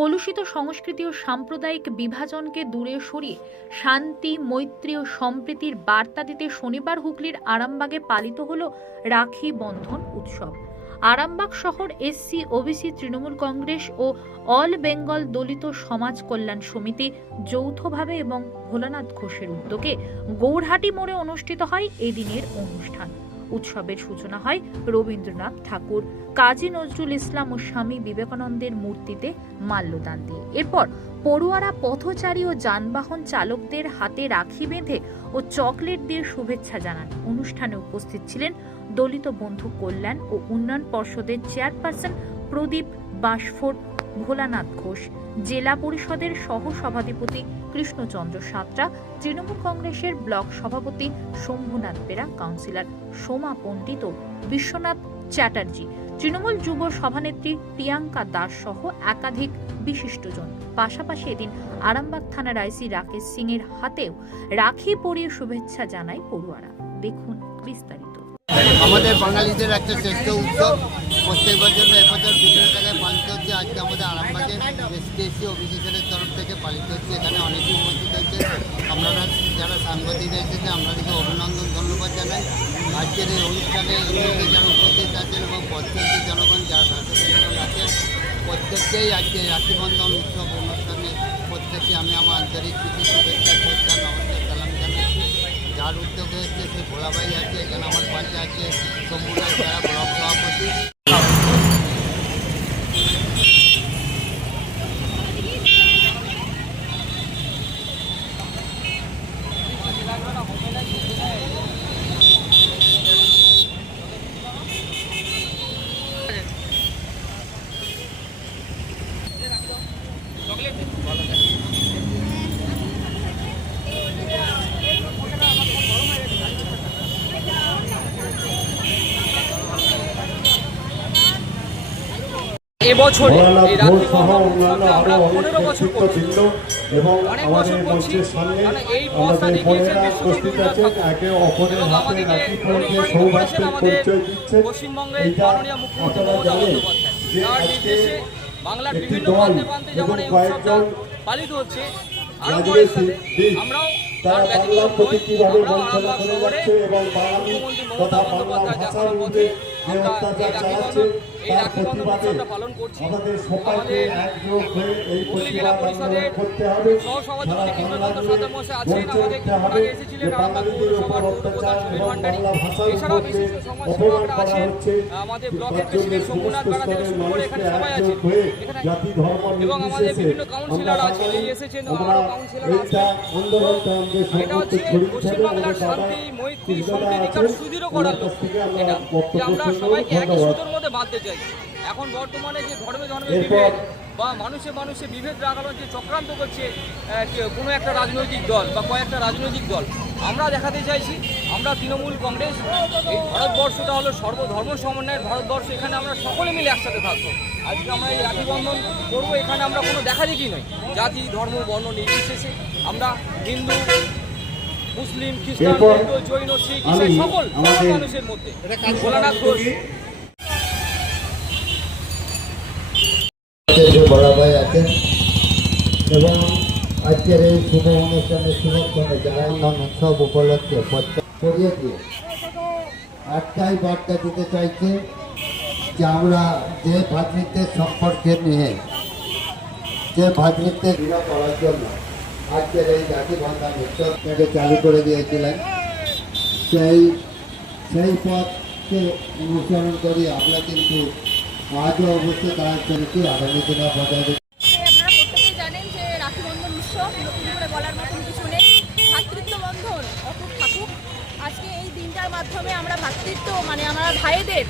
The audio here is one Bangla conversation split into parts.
কলুষিত সংস্কৃতি ও সাম্প্রদায়িক বিভাজনকে দূরে সরিয়ে শান্তি, মৈত্রী ও সম্প্রীতির বার্তা দিতে শনিবার হুগলির আরামবাগে পালিত হল রাখি বন্ধন উৎসব। আরামবাগ শহর এসসি, ওবিসি, তৃণমূল কংগ্রেস ও অল বেঙ্গল দলিত সমাজ কল্যাণ সমিতি যৌথভাবে এবং ভোলানাথ ঘোষের উদ্যোগে গৌরহাটি মোড়ে অনুষ্ঠিত হয় এই দিনের অনুষ্ঠান। উৎসবের সূচনা হয় রবীন্দ্রনাথ ঠাকুর, কাজী নজরুল ইসলাম ও স্বামী বিবেকানন্দের মূর্তিতে মাল্যদান দিয়ে। এরপর পড়ুয়ারা পথচারী ও যানবাহন চালকদের হাতে রাখি বেঁধে ও চকলেট দিয়ে শুভেচ্ছা জানান। অনুষ্ঠানে উপস্থিত ছিলেন দলিত বন্ধু কল্যাণ ও উন্নয়ন পর্ষদের চেয়ারপারসন প্রদীপ বাসফোর ভোলানাথ ঘোষ, জেলা পরিষদের সহ সভাধিপতি কৃষ্ণচন্দ্র সাঁতরা, তৃণমূল কংগ্রেসের ব্লক সভাপতি শম্ভুনাথ বেরা, কাউন্সিলর সোমা পণ্ডিত, বিশ্বনাথ চ্যাটার্জি, তৃণমূল যুব সভানেত্রী প্রিয়াঙ্কা দাস সহ একাধিক বিশিষ্টজন। পাশাপাশি এদিন আরামবাগ থানার আইসি রাকেশ সিং এর হাতেও রাখি পরিয়ে শুভেচ্ছা জানায় পড়ুয়ারা। দেখুন বিস্তারিত। আমাদের বাঙালিদের একটা শ্রেষ্ঠ উৎসব। প্রত্যেক বছর এবছর বিভিন্ন জায়গায় পালিত হচ্ছে। আজকে আমাদের আরামবাগে এসটিএসসি অফিসের তরফ থেকে পালিত হচ্ছে। এখানে অনেকেই উপস্থিত হয়েছে। আপনারা যারা সাংবাদিকরা এসেছে, আপনাদেরকে অভিনন্দন, ধন্যবাদ জানাই। আজকের এই অনুষ্ঠানে যারা উপস্থিত আছেন এবং প্রত্যেকটি জনগণ যারা রাষ্ট্রপ্রধান আছেন, প্রত্যেককেই আজকে রাখিবন্ধন উৎসব অনুষ্ঠানে প্রত্যেককে আমি আমার আন্তরিক কিছু শুভেচ্ছা জানাচ্ছি যার উদ্যোগে হচ্ছে সে ভোলাভাই আছে এখানে আমার পাশে আছে সমুদায় যারা ব্লক সভাপতি এবছরে এই আমরা অনেক পনেরো বছর করছি। অনেক বছর এই পথটা দেখিয়েছে আমাদের পশ্চিমবঙ্গের মাননীয় মুখ্যমন্ত্রী মমতা বন্দ্যোপাধ্যায়। তার নির্দেশে বাংলার বিভিন্ন প্রান্তে প্রান্তে যেমন এই উৎসবটা পালিত হচ্ছে আরও আমরাও তারা তার ব্যতিক্রম প্রতি আমরাও আরামবাগ শহরে যাচ্ছে এবং বাঙালি মুখ্যমন্ত্রী মমতা বন্দ্যোপাধ্যায় ভাষার যার মধ্যে পথে যে আমরা এই রাখি বন্ধন- এই রাখি বন্ধন উৎসবটা পালন করছি। আমাদের জেলা পরিষদের সহসভাপতি মশাই আছেন, আমাদের কিছুক্ষণ আগে এসেছিলেন আরামবাগ পৌরসভার অত্যাচার সুব্রত ভান্ডারী। এছাড়াও বিশিষ্ট সমাজসেবকরা আছেন, আমাদের ব্লকের প্রেসিডেন্ট থেকে শুরু করে এখানে সবাই আছেন। এখানে- এবং আমাদের বিভিন্ন কাউন্সিলর আছেন, এই এসেছেন, আমরা কাউন্সিলর এটা হচ্ছে পশ্চিমবাংলার শান্তি, মৈত্রী, সম্প্রীতিকার সুদৃঢ় করার লক্ষ্য। এটা, যে আমরা সবাইকে একই সুতোর মধ্যে বাঁধতে চাই এখন বর্তমানে যে ধর্মে ধর্মে বিভেদ বা মানুষে মানুষে বিভেদ লাগানোর যে চক্রান্ত করছে কোনো একটা রাজনৈতিক দল বা কয়েকটা রাজনৈতিক দল আমরা দেখাতে চাইছি আমরা তৃণমূল কংগ্রেস এই ভারতবর্ষটা হলো সর্বধর্ম সমন্বয়ের ভারতবর্ষ এখানে আমরা সকলে মিলে একসাথে থাকব। আজকে আমরা এই রাখি বন্ধন করব এখানে আমরা কোনো দেখা দেখি নই। জাতি ধর্ম বর্ণ নির্বিশেষে আমরা হিন্দু মুসলিম খ্রিস্টান জৈন শিখ সকল মানুষের মধ্যে। ভোলানাথ ঘোষ যে বড়াভাই আছেন। এবং আজকের এই শুভ অনুষ্ঠানে শুভক্ষণে উন্নয়ন উৎসব উপলক্ষে ছড়িয়ে দিয়ে একটাই বার্তা দিতে চাইছে যে আমরা যে ভ্রাতৃত্বের সম্পর্কে নিয়ে, যে ভ্রাতৃত্বের বিনা করার জন্য আজকের এই জাতি উৎসবটাকে চালু করে দিয়েছিলেন। সেই সেই পথকে অনুসরণ করি আমরা কিন্তু আজও অবশ্যই তার চলেছি আগামী দিনে বজায় জানেন যে রাখি বন্ধন উৎসব করে বলার মতন কিছু নেই। ভ্রাতৃত্ব বন্ধন অটুট আজকে এই দিনটার মাধ্যমে আমরা ভ্রাতৃত্ব মানে আমরা ভাইদের,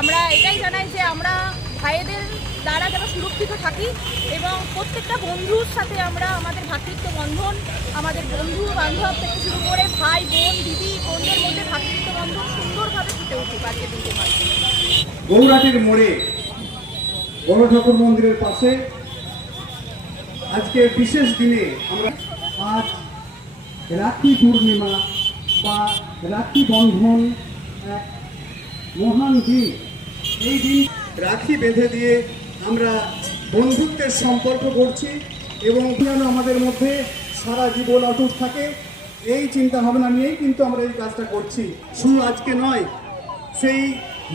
আমরা এটাই জানাই যে আমরা ভাইদের দ্বারা যেন সুরক্ষিত থাকি এবং প্রত্যেকটা বন্ধুর সাথে আমরা আমাদের ভ্রাতৃত্ব বন্ধন, আমাদের বন্ধু বান্ধব থেকে শুরু করে ভাই, বোন, দিদি, বোনদের মধ্যে ভ্রাতৃত্ব বন্ধন সুন্দরভাবে ফুটে উঠুক দিনকে মাধ্যমে গৌরাটির মোড়ে বড় ঠাকুর মন্দিরের পাশে আজকে বিশেষ দিনে আমরা আজ রাখি পূর্ণিমা বা রাখি বন্ধন মহান দিন। এই দিন রাখি বেঁধে দিয়ে আমরা বন্ধুত্বের সম্পর্ক করছি এবং যেন আমাদের মধ্যে সারা জীবন অটুট থাকে, এই চিন্তা ভাবনা নিয়েই কিন্তু আমরা এই কাজটা করছি। শুধু আজকে নয়, সেই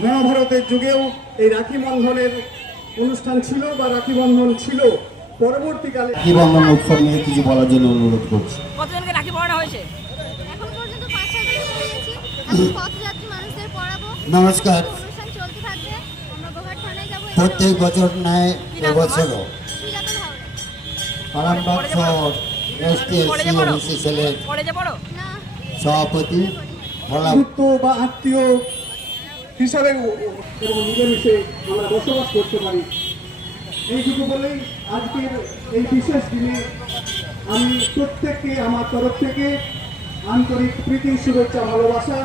মহাভারতের যুগেও এই রাখি বন্ধনের অনুষ্ঠান ছিল বা রাখি বন্ধন ছিল। পরবর্তীকালে রাখি বন্ধন উৎসব নিয়ে কিছু বলার জন্য অনুরোধ করছি। কতজনকে রাখি পড়ানো হয়েছে? এখন পর্যন্ত পাঁচ ছজনকে পড়িয়েছি। এখন পথযাত্রী মানুষদের পড়াবো। নমস্কার। অনুষ্ঠান চলতে থাকবে। আমরা গোঘাট থানায় যাব প্রত্যেক বছর নেয় এবছরও আরামবাগ শহর সেলের সভাপতি বা আত্মীয় হিসাবে মিলেমিশে আমরা বসবাস করতে পারি। এইটুকু বলেই আজকের এই বিশেষ দিনে আমি প্রত্যেককে আমার তরফ থেকে আন্তরিক প্রীতি, শুভেচ্ছা, ভালোবাসা